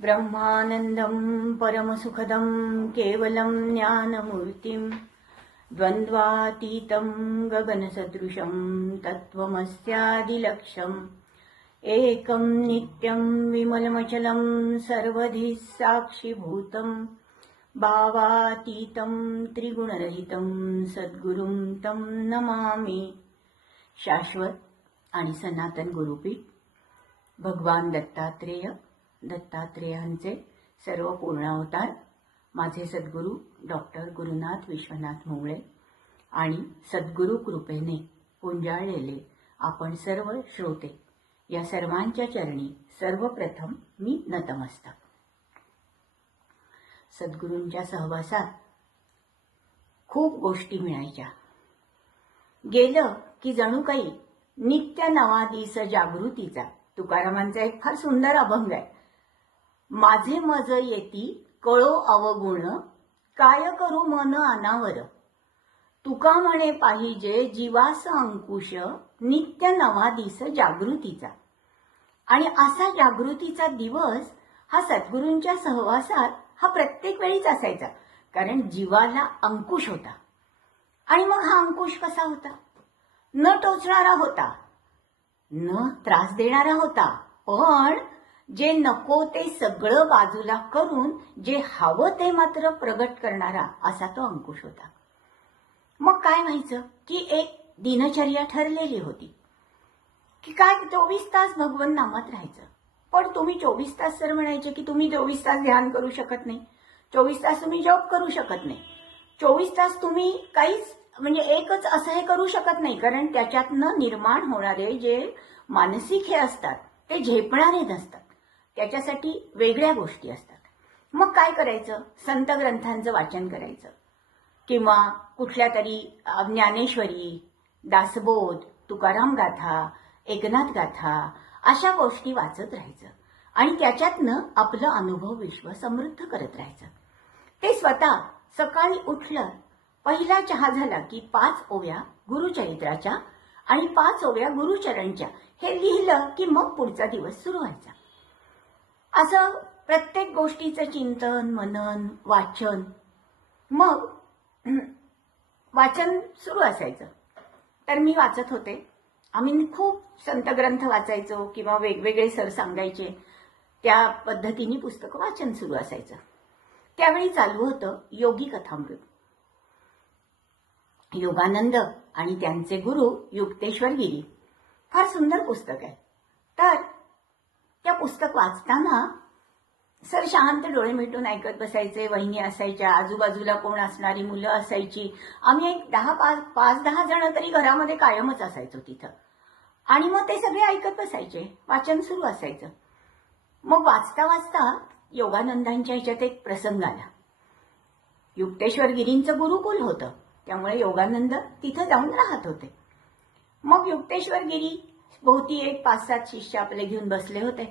ब्रह्मानन्दं परमसुखदं केवलं ज्ञानमूर्तिं द्वन्द्वातीतं गगनसदृशं तत्त्वमस्यादिलक्ष्यम् एकं नित्यं विमलमचलं सर्वधि साक्षिभूतं भावातीतं त्रिगुणरहितं सद्गुरुं तं नमामि। शाश्वत आणि सनातन गुरुपीठ भगवान दत्तात्रेयांचे सर्व पूर्णावतार माझे सद्गुरू डॉक्टर गुरुनाथ विश्वनाथ मुंगळे आणि सद्गुरू कृपेने पुंजाळलेले आपण सर्व श्रोते या सर्वांच्या चरणी सर्वप्रथम मी नतमस्तक। सद्गुरूंच्या सहवासात खूप गोष्टी मिळायच्या। गेलं की जणू काही नित्य नवा दिस जागृतीचा तुकारामांचा एक फार सुंदर अभंग आहे। माझे मज येती कळो अवगुण काय करू मन अनावर तुका म्हणे पाहिजे जीवास अंकुश नित्य नवा दिस जागृतीचा। आणि असा जागृतीचा दिवस हा सद्गुरूंच्या सहवासात हा प्रत्येक वेळीच असायचा, कारण जीवाला अंकुश होता। आणि मग हा अंकुश कसा होता? न टोचणारा होता, न त्रास देणारा होता, पण जे नको ते सगळं बाजूला करून जे हवं ते मात्र प्रगट करणारा असा तो अंकुश होता। मग काय व्हायचं की एक दिनचर्या ठरलेली होती की काय 24 तास भगवन नामात राहायचं। पण तुम्ही 24 तास सर म्हणायचे की तुम्ही 24 तास ध्यान करू शकत नाही, 24 तास तुम्ही जॉब करू शकत नाही, 24 तास तुम्ही काहीच म्हणजे एकच असं हे करू शकत नाही, कारण त्याच्यातनं निर्माण होणारे जे मानसिक हे असतात ते झेपणारे नसतात, त्याच्यासाठी वेगळ्या गोष्टी असतात। मग काय करायचं? संत ग्रंथांचं वाचन करायचं किंवा कुठल्या तरी ज्ञानेश्वरी, दासबोध, तुकाराम गाथा, एकनाथ गाथा अशा गोष्टी वाचत राहायचं आणि त्याच्यातनं आपलं अनुभव विश्व समृद्ध करत राहायचं। ते स्वतः सकाळी उठलं, पहिला चहा झाला की 5 ओव्या गुरुचरित्राच्या आणि 5 ओव्या गुरुचरणच्या हे लिहिलं की मग पुढचा दिवस सुरू व्हायचा। असं प्रत्येक गोष्टीचं चिंतन, मनन, वाचन, मग वाचन सुरू असायचं। तर मी वाचत होते, आम्ही खूप संत ग्रंथ वाचायचो किंवा वेगवेगळे सर सांगायचे त्या पद्धतीने पुस्तकं वाचन सुरू असायचं। त्यावेळी चालू होतं योगी कथामृत। योगानंद आणि त्यांचे गुरु युक्तेश्वर गिरी फार सुंदर पुस्तक आहे। तर त्या पुस्तक वाचताना सर शांत डोळे मिटून ऐकत बसायचे, वहिनी असायच्या, आजूबाजूला कोण असणारी मुलं असायची, आम्ही एक 5-10 जण तरी घरामध्ये कायमच असायचो तिथं। आणि मग ते सगळे ऐकत बसायचे, वाचन सुरू असायचं। मग वाचता वाचता योगानंदांच्या ह्याच्यात एक प्रसंग आला। युक्तेश्वर गिरींचं गुरुकुल होतं, त्यामुळे योगानंद तिथं जाऊन राहत होते। मग युक्तेश्वर गिरी भोवती एक 5-7 शिष्य आपले घेऊन बसले होते,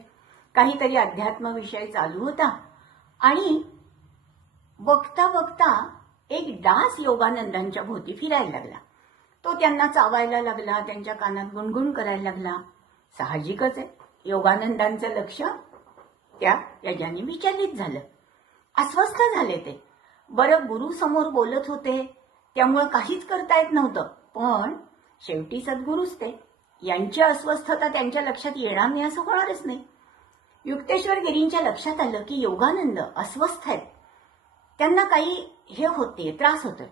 काहीतरी अध्यात्म विषय चालू होता आणि बघता बघता एक डास योगानंदांच्या भोवती फिरायला लागला। तो त्यांना चावायला लागला, त्यांच्या कानात गुणगुण करायला लागला। साहजिकच आहे, योगानंदांचं लक्ष त्या याच्याने विचलित झालं, अस्वस्थ झाले ते। बरं, गुरु समोर बोलत होते त्यामुळे काहीच करता येत नव्हतं, पण शेवटी सद्गुरूच ते, यांची अस्वस्थता त्यांच्या लक्षात येणार नाही असं होणारच नाही। युक्तेश्वर गिरींच्या लक्षात आलं की योगानंद अस्वस्थ आहेत, त्यांना काही हे होते, त्रास होतोय।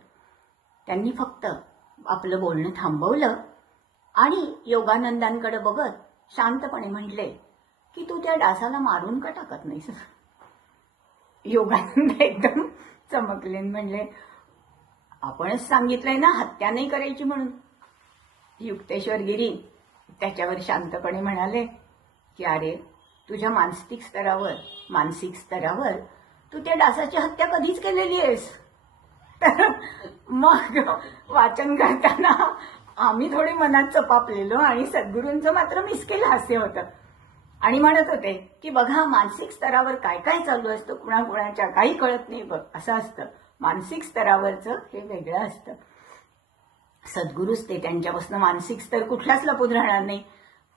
त्यांनी फक्त आपलं बोलणं थांबवलं आणि योगानंदांकडे बघत शांतपणे म्हटले की तू त्या डासाला मारून का टाकत नाहीस? योगानंद एकदम चमकले, म्हणले आपणच सांगितलंय ना हत्या नाही करायची म्हणून। युक्तेश्वर गिरी त्याच्यावर शांतपणे म्हणाले की अरे, तुझ्या मानसिक स्तरावर तू त्या डासाची हत्या कधीच केलेली आहेस? तर मग वाचन करताना आम्ही थोडे मनात चपापलेलो आणि सद्गुरूंचं मात्र मिसकेल हास्य होतं आणि म्हणत होते की बघा, मानसिक स्तरावर काय काय चालू असतं कुणाकुणाच्या काही कळत नाही बघ, असं असतं। मानसिक स्तरावरचं हे वेगळं असतं। सद्गुरूच ते, त्यांच्यापासून मानसिक स्तर कुठलाच लपून राहणार नाही,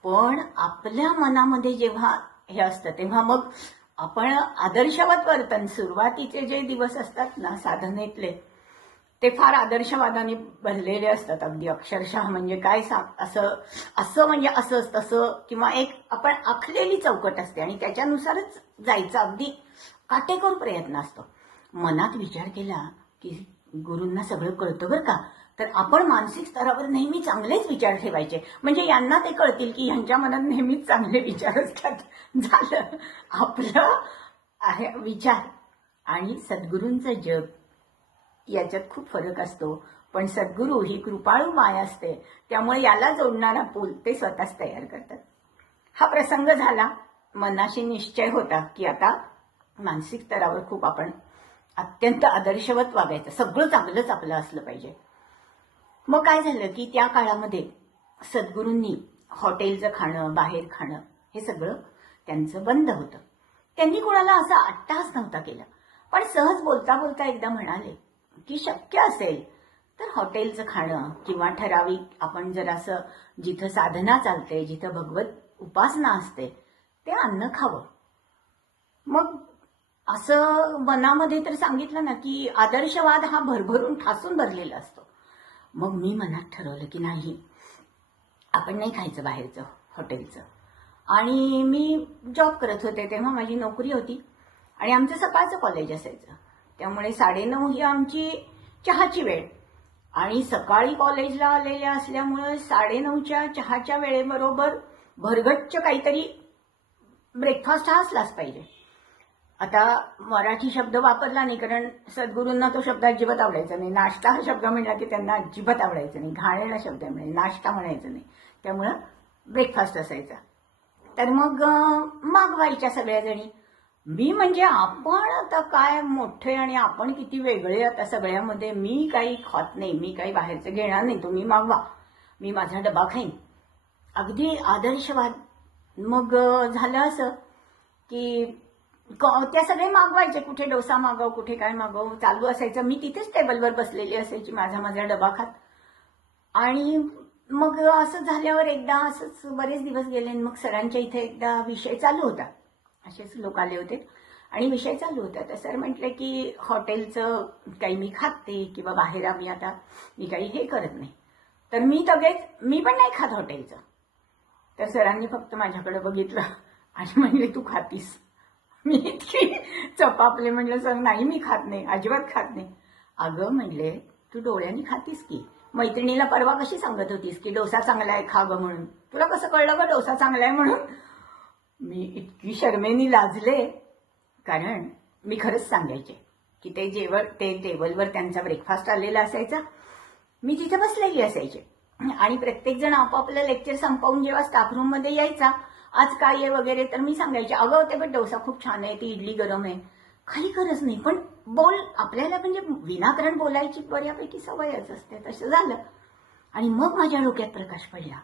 पण आपल्या मनामध्ये जेव्हा हे असतं तेव्हा मग आपण आदर्शवत वर्तन, सुरुवातीचे जे दिवस असतात ना साधनेतले, ते फार आदर्शवादाने भरलेले असतात. अगदी अक्षरशः म्हणजे काय असं असं म्हणजे असंच तसं, किंवा एक आपण आखलेली चौकट असते आणि त्याच्यानुसारच जायचा अगदी काटेकोर प्रयत्न असतो. मनात विचार केला की गुरूंना सगळं कळतं बरं का, तर आपण मानसिक स्तरावर नेहमी चांगलेच विचार ठेवायचे, म्हणजे यांना ते कळतील की ह्यांच्या मनात नेहमीच चांगले विचार असतात. झालं आपलं विचार आणि सद्गुरूंचं जग याच्यात खूप फरक असतो. पण सद्गुरू ही कृपाळू माया असते, त्यामुळे याला जोडणारा पूल ते स्वतःच तयार करतात. हा प्रसंग झाला. मनाशी निश्चय होता की आता मानसिक स्तरावर खूप आपण अत्यंत आदर्शवत वागायचं, सगळं चांगलंच आपलं असलं पाहिजे. मग काय झालं की त्या काळामध्ये सद्गुरूंनी हॉटेलचं खाणं, बाहेर खाणं हे सगळं त्यांचं बंद होतं. त्यांनी कोणाला असा अट्टहास नव्हता केला, पण सहज बोलता बोलता एकदा म्हणाले की शक्य असेल तर हॉटेलचं खाणं किंवा ठराविक आपण जरासं जिथं साधना चालते, जिथं भगवत उपासना असते ते अन्न खावं. मग असं मनामध्ये तर सांगितलं ना की आदर्शवाद हा भरभरून ठासून भरलेला असतो. मग मी मनात ठरवलं की नाही, आपण नाही खायचं बाहेरचं हॉटेलचं. आणि मी जॉब करत होते तेव्हा, माझी नोकरी होती आणि आमचं सकाळचं कॉलेज असायचं, त्यामुळे 9:30 ही आमची चहाची वेळ. आणि सकाळी कॉलेजला आलेल्या असल्यामुळे 9:30च्या चहाच्या वेळेबरोबर भरगच्च काहीतरी ब्रेकफास्ट हा असलाच पाहिजे. आता मराठी शब्द वापरला नाही, कारण सद्गुरूंना तो शब्द अजिबात आवडायचा नाही. नाश्ता हा शब्द म्हणला की त्यांना अजिबात आवडायचा नाही, घाणेरडा शब्द म्हणजे नाश्ता म्हणायचं नाही, त्यामुळं ब्रेकफास्ट असायचा. तर मग मागवायच्या सगळ्याजणी. मी म्हणजे आपण आता काय मोठे आणि आपण किती वेगळे आता सगळ्यामध्ये. मी काही खात नाही, मी काही बाहेरचं घेणार नाही, तुम्ही मागवा, मी माझा डबा खाईन. अगदी आदर्शवाद. मग झालं असं की त्या सगळे मागवायचे, कुठे डोसा मागव, कुठे काय मागव चालू असायचं. मी तिथेच टेबलवर बसलेली असायची माझा डबा खात. आणि मग असं झाल्यावर एकदा असंच बरेच दिवस गेले. मग सरांच्या इथे एकदा विषय चालू होता, असेच लोक आले होते आणि विषय चालू होता. तर सर म्हटले की हॉटेलचं काही मी खाते किंवा बाहेर मी काही हे करत नाही. तर मी पण नाही खात हॉटेलचं. तर सरांनी फक्त माझ्याकडे बघितलं आणि म्हणले तू खातीस. मी इतकी चपापले, म्हणलं सर नाही मी खात नाही, अजिबात खात नाही. अगं म्हणले तू डोळ्यांनी खातीस की, मैत्रिणीला परवा कशी सांगत होतीस की डोसा चांगला आहे खा ग म्हणून, तुला कसं कळलं ग डोसा चांगला आहे म्हणून. मी इतकी शर्मेनी लाजले, कारण मी खरंच सांगायचे की ते टेबलवर त्यांचा ब्रेकफास्ट आलेला असायचा, मी तिथे बसलेली असायचे आणि प्रत्येक जण आपापलं लेक्चर संपवून जेव्हा स्टाफ रूम मध्ये यायचा, आज काय आहे वगैरे, तर मी सांगायचे अगं होते पण डोसा खूप छान आहे, ती इडली गरम आहे. काही गरज नाही, पण आपल्याला म्हणजे विनाकारण बोलायची बऱ्यापैकी सवयच असते. तसं झालं आणि मग माझ्या डोक्यात प्रकाश पडला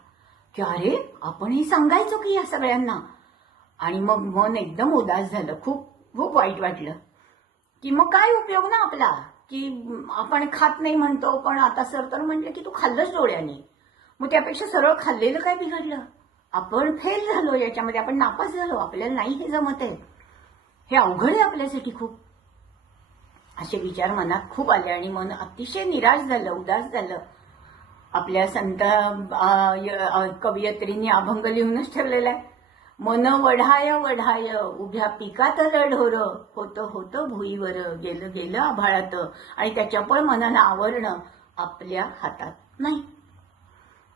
की अरे आपणही सांगायचो की या सगळ्यांना. आणि मग मन एकदम उदास झालं, खूप खूप वाईट वाटलं की मग काय उपयोग ना आपला, की आपण खात नाही म्हणतो, पण आता सर तर म्हटलं की तू खाल्लंच डोळ्याने, मग त्यापेक्षा सरळ खाल्लेलं काय बिघडलं, आपण फेल झालो याच्यामध्ये, आपण नापास झालो, आपल्याला नाही हे जमत आहे, हे अवघड आहे आपल्यासाठी खूप. असे विचार मनात खूप आले आणि मन अतिशय निराश झालं, उदास झालं. आपल्या संत कवयित्रींनी अभंग लिहूनच ठेवलेला आहे, मन वढाय वढाय उभ्या पिकात ढोर, होतं होतं भुईवर, गेलं गेलं आभाळात, आणि त्याच्या पण मनाला आवरणं आपल्या हातात नाही.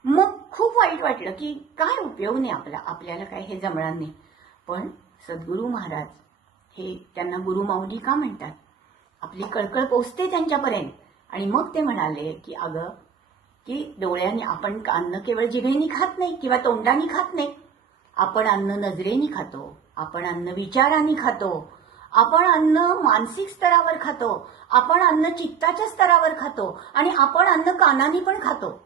मग खूप वाईट वाटलं की काय उपयोग नाही आपल्याला काय हे जमणार नाही. पण सद्गुरू महाराज हे, त्यांना गुरु माऊली का म्हणतात, आपली कळकळ पोचते त्यांच्यापर्यंत. आणि मग ते म्हणाले की अगं की डोळ्याने आपण अन्न केवळ जिभेनी खात नाही किंवा तोंडानी खात नाही, आपण अन्न नजरेनी खातो, आपण अन्न विचारांनी खातो, आपण अन्न मानसिक स्तरावर खातो, आपण अन्न चित्ताच्या स्तरावर खातो, आणि आपण अन्न कानानी पण खातो.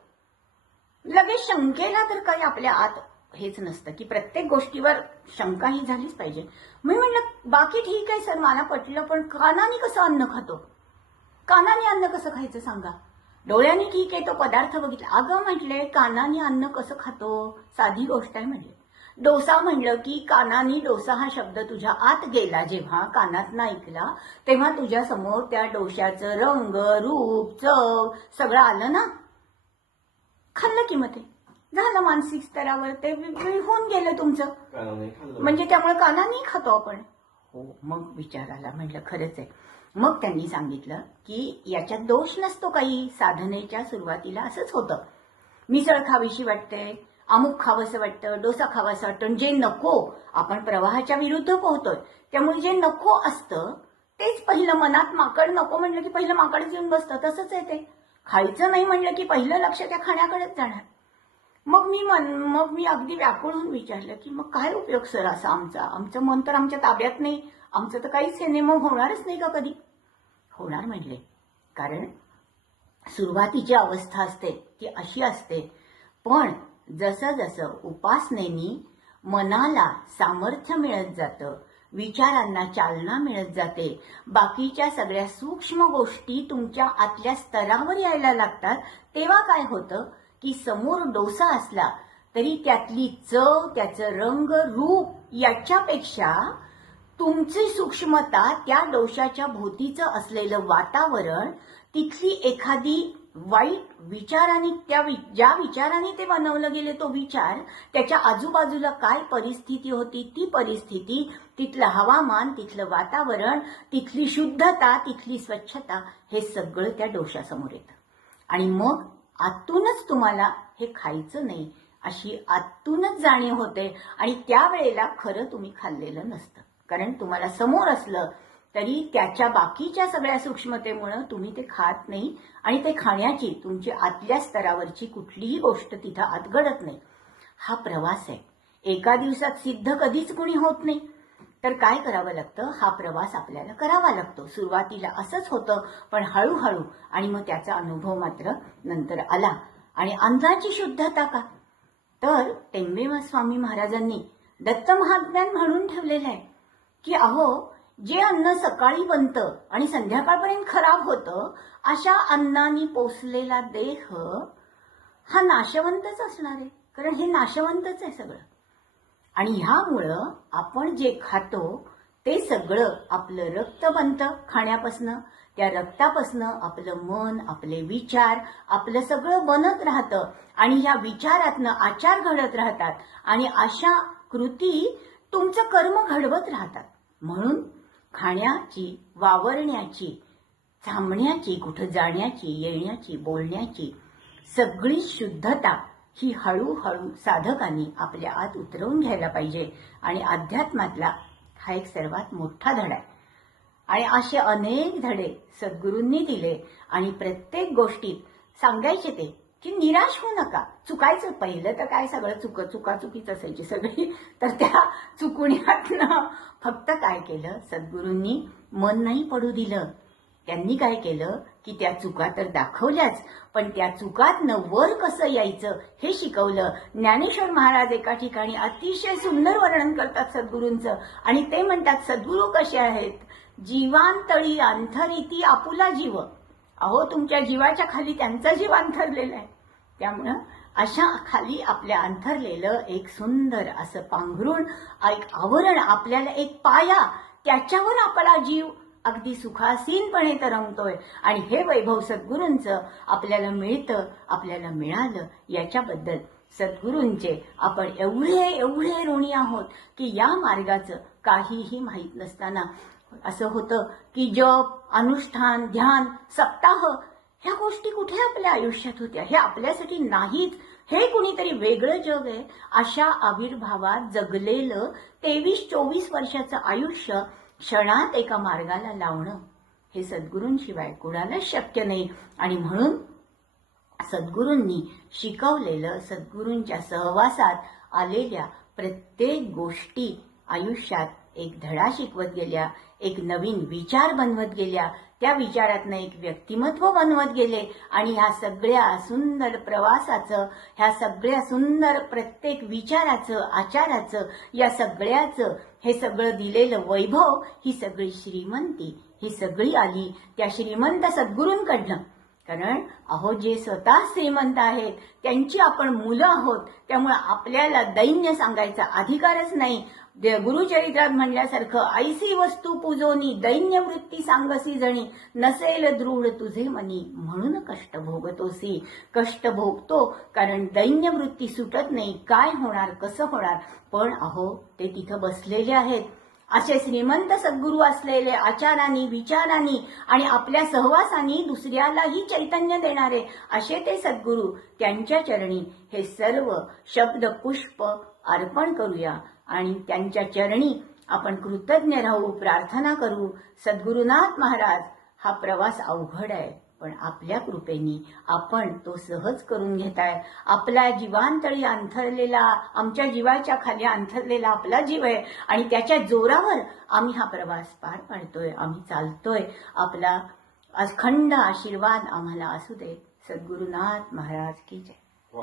लगेच शंकेला तर काही आपल्या आत हेच नसतं की प्रत्येक गोष्टीवर शंका ही झालीच पाहिजे. मी म्हणलं बाकी ठीक आहे सर, मला पटलं, पण कानाने कसं अन्न खातो, कानाने अन्न कसं खायचं सांगा. डोळ्यांनी ठीक आहे तो पदार्थ बघितला, अगं म्हटले कानाने अन्न कसं खातो, साधी गोष्ट आहे म्हटले. डोसा म्हणलं की कानानी डोसा हा शब्द तुझ्या आत गेला, जेव्हा कानातनं ऐकला तेव्हा तुझ्या समोर त्या डोशाचं रंग, रूप, चव सगळं आलं ना. खाल्लं की मग ते झालं, मानसिक स्तरावर ते होऊन गेलं तुमचं. म्हणजे त्यामुळे कानाने खातो आपण. हो, मग विचार आला, म्हटलं खरंच आहे. मग त्यांनी सांगितलं की याच्यात दोष नसतो काही, साधनेच्या सुरुवातीला असंच होतं. मिसळ खावीशी वाटते, अमुक खावंसं वाटतं, डोसा खावासा वाटतं, जे नको, आपण प्रवाहाच्या विरुद्ध पोहतोय, त्यामुळे जे नको असतं तेच पहिलं. मनात माकड नको म्हणलं की पहिलं माकडच येऊन बसतं, तसंच आहे ते. खायचं नाही म्हणलं की पहिलं लक्ष त्या खाण्याकडेच जाणार. मग मी अगदी व्याकुळ होऊन विचारलं की मग काय उपयोग सर असा आमचं मन तर आमच्या ताब्यात नाही, आमचं तर काहीच हे नाही, मग होणारच नाही का कधी? होणार म्हणले, कारण सुरुवातीची अवस्था असते ती अशी असते, पण जसं जसं उपासनेनी मनाला सामर्थ्य मिळत जातं, विचारांना चालना मिळत जाते, बाकीच्या सगळ्या सूक्ष्म गोष्टी तुमच्या आतल्या स्तरावर यायला लागतात, तेव्हा काय होतं की समोर डोसा असला तरी त्यातली चव, त्याचं रंग, रूप याच्यापेक्षा तुमची सूक्ष्मता, त्या डोशाच्या भोवतीचं असलेलं वातावरण, तिथली एखादी वाईट विचाराने, ज्या विचाराने ते बनवलं गेले तो विचार, त्याच्या आजूबाजूला काय परिस्थिती होती ती परिस्थिती, तिथलं हवामान, तिथलं वातावरण, तिथली शुद्धता, तिथली स्वच्छता, हे सगळं त्या डोशासमोर येतं. आणि मग आतूनच तुम्हाला हे खायचं नाही अशी आतूनच जाणीव होते. आणि त्यावेळेला खरं तुम्ही खाल्लेलं नसतं, कारण तुम्हाला समोर असलं तरी त्याच्या बाकीच्या सगळ्या सूक्ष्मतेमुळे तुम्ही ते खात नाही, आणि ते खाण्याची तुमची आतल्या स्तरावरची कुठलीही गोष्ट तिथं आत घडत नाही. हा प्रवास आहे, एका दिवसात सिद्ध कधीच कुणी होत नाही. तर काय करावं लागतं, हा प्रवास आपल्याला करावा लागतो. सुरुवातीला असंच होतं, पण हळूहळू, आणि मग त्याचा अनुभव मात्र नंतर आला. आणि अन्नाची शुद्धता का, तर टेंबे स्वामी महाराजांनी दत्त महात्म्यात म्हणून ठेवलेलं आहे की अहो, जे अन्न सकाळी बनतं आणि संध्याकाळपर्यंत खराब होतं, अशा अन्नानी पोसलेला देह हा नाशवंतच असणार आहे, कारण हे नाशवंतच आहे सगळं. आणि ह्यामुळं आपण जे खातो ते सगळं आपलं रक्त बनतं खाण्यापासनं, त्या रक्तापासनं आपलं मन, आपले विचार, आपलं सगळं बनत राहतं, आणि ह्या विचारातनं आचार घडत राहतात, आणि अशा कृती तुमचं कर्म घडवत राहतात. म्हणून खाण्याची, वावरण्याची, थांबण्याची, कुठं जाण्याची, येण्याची, बोलण्याची सगळी शुद्धता ही हळूहळू साधकांनी आपल्या आत उतरवून घ्यायला पाहिजे. आणि अध्यात्मातला हा एक सर्वात मोठा धडा आहे. आणि असे अनेक धडे सद्गुरूंनी दिले, आणि प्रत्येक गोष्टीत सांगायचे ते की निराश होऊ नका. चुकायचं, पहिलं तर काय सगळं चुकाचुकीच असायची सगळी, तर त्या चुकण्यातनं फक्त काय केलं, सद्गुरूंनी मन नाही पडू दिलं. त्यांनी काय केलं की त्या चुका तर दाखवल्याच, पण त्या चुकातनं वर कसं यायचं हे शिकवलं. ज्ञानेश्वर महाराज एका ठिकाणी अतिशय सुंदर वर्णन करतात सद्गुरूंचं, आणि ते म्हणतात, सद्गुरू कसे आहेत, जीवांतळी अंथरिती आपुला जीव. अहो, तुमच्या जीवाच्या खाली त्यांचा जीव अंथरलेला आहे. त्यामुळं अशा खाली आपल्या अंथरलेलं एक सुंदर असं पांघरुण, एक आवरण, आपल्याला एक पाया, त्याच्यावर आपला जीव अगदी सुखासीनपणे तरंगतोय. आणि हे वैभव सद्गुरूंचं आपल्याला मिळतं, आपल्याला मिळालं, याच्याबद्दल सद्गुरूंचे आपण एवढे ऋणी आहोत की या मार्गाचं काहीही माहीत नसताना असं होतं की जप, अनुष्ठान, ध्यान, सप्ताह ह्या गोष्टी कुठे आपल्या आयुष्यात होत्या, हे आपल्यासाठी नाहीच, हे कुणीतरी वेगळं जग आहे. अशा आविर्भावात जगलेलं 23-24 वर्षाचं आयुष्य क्षणात एका मार्गाला लावणं हे सद्गुरूंशिवाय कुणालाच शक्य नाही. आणि म्हणून सद्गुरूंनी शिकवलेलं, सद्गुरूंच्या सहवासात आलेल्या प्रत्येक गोष्टी आयुष्यात एक धडा शिकवत गेल्या, एक नवीन विचार बनवत गेल्या, त्या विचारातनं एक व्यक्तिमत्व बनवत गेले. आणि ह्या सगळ्या सुंदर प्रवासाचं, ह्या सगळ्या सुंदर प्रत्येक विचाराचं, आचाराचं, या सगळ्याचं हे सगळं दिलेलं वैभव, ही सगळी श्रीमंती, ही सगळी आली त्या श्रीमंत सद्गुरूंकडनं. कारण अहो जे स्वतः श्रीमंत आहेत त्यांची आपण मुलं आहोत, त्यामुळे आपल्याला दैन्य सांगायचा अधिकारच नाही. गुरुचरित्रात म्हणल्यासारखं ऐसी वस्तू पूजोनी दैन्य वृत्ती सांगसी जणी नसेल दृढ तुझे मनी म्हणून कष्ट भोगतोसी. कष्ट भोगतो कारण दैन्य वृत्ती सुटत नाही. काय होणार कसं होणार, पण अहो ते तिथं बसलेले आहेत. असे श्रीमंत सद्गुरू असलेले आचारांनी विचारांनी आणि आपल्या सहवासानी दुसऱ्यालाही चैतन्य देणारे असे ते सद्गुरू, त्यांच्या चरणी हे सर्व शब्द पुष्प अर्पण करूया आणि त्यांच्या चरणी आपण कृतज्ञ राहू, प्रार्थना करू. सद्गुरुनाथ महाराज, हा प्रवास अवघड आहे, पण आपल्या कृपेने आपण तो सहज करून घेताय. आपल्या जीवांतळी अंथरलेला, आमच्या जीवाच्या खाली अंथरलेला आपला जीव आहे आणि त्याच्या जोरावर आम्ही हा प्रवास पार पाडतोय, आम्ही चालतोय. आपला अखंड आशीर्वाद आम्हाला असू दे. सद्गुरुनाथ महाराज की जय.